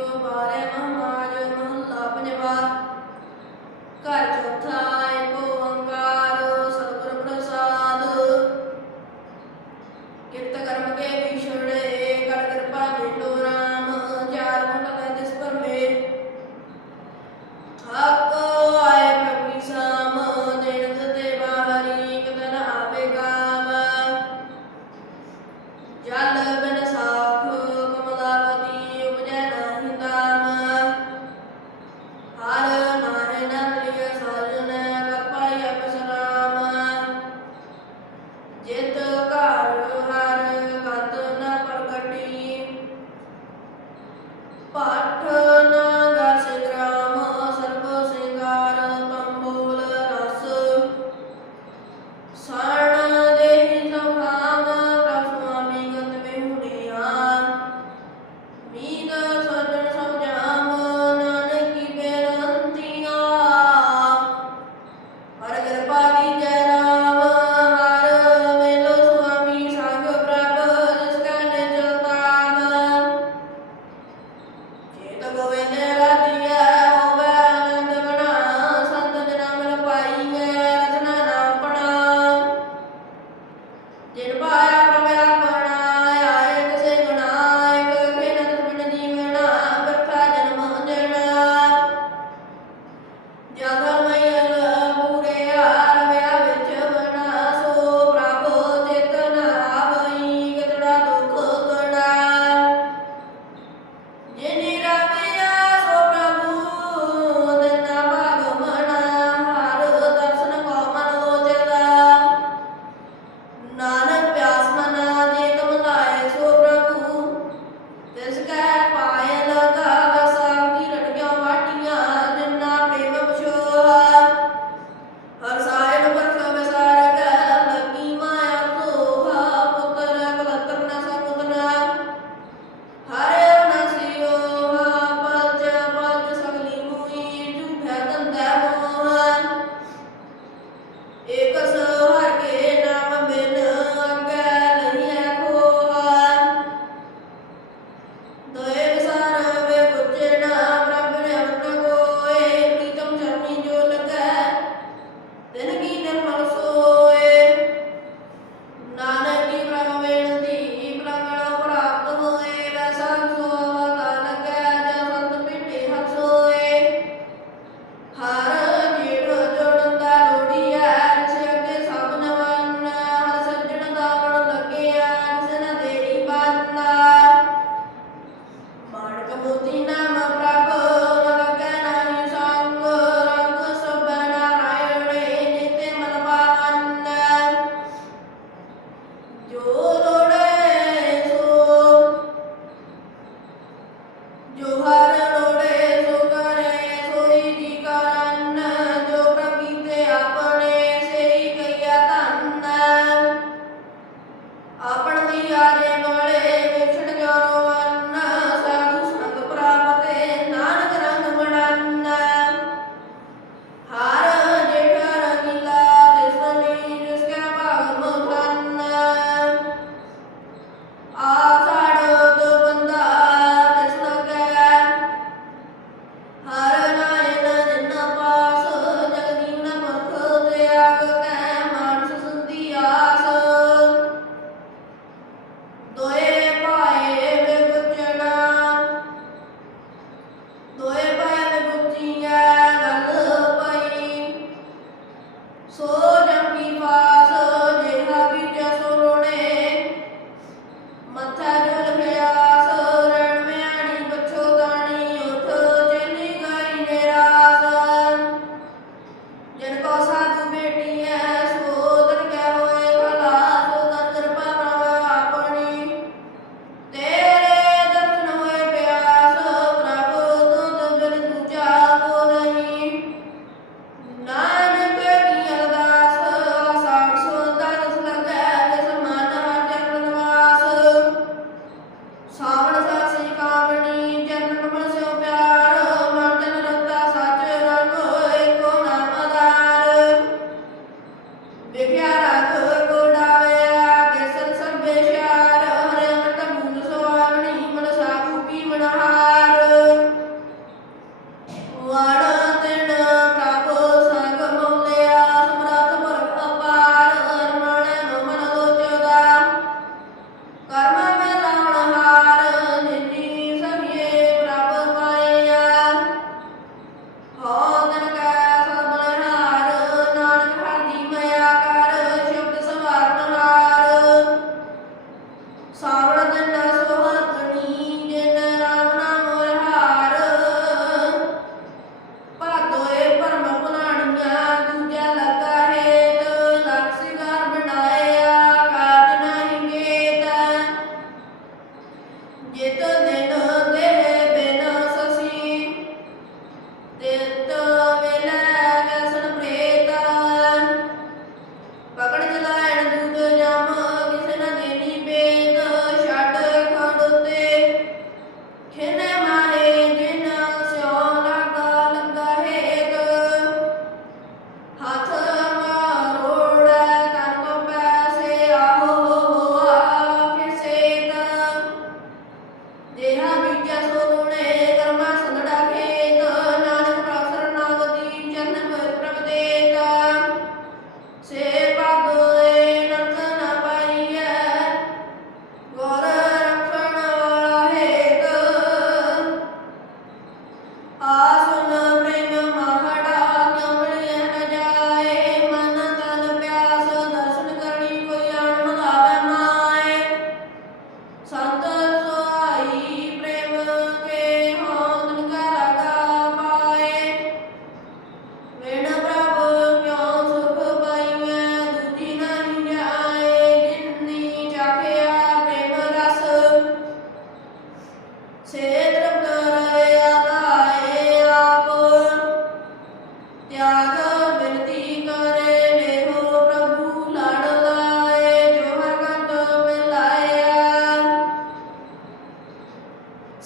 your body, my mind.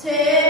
Ser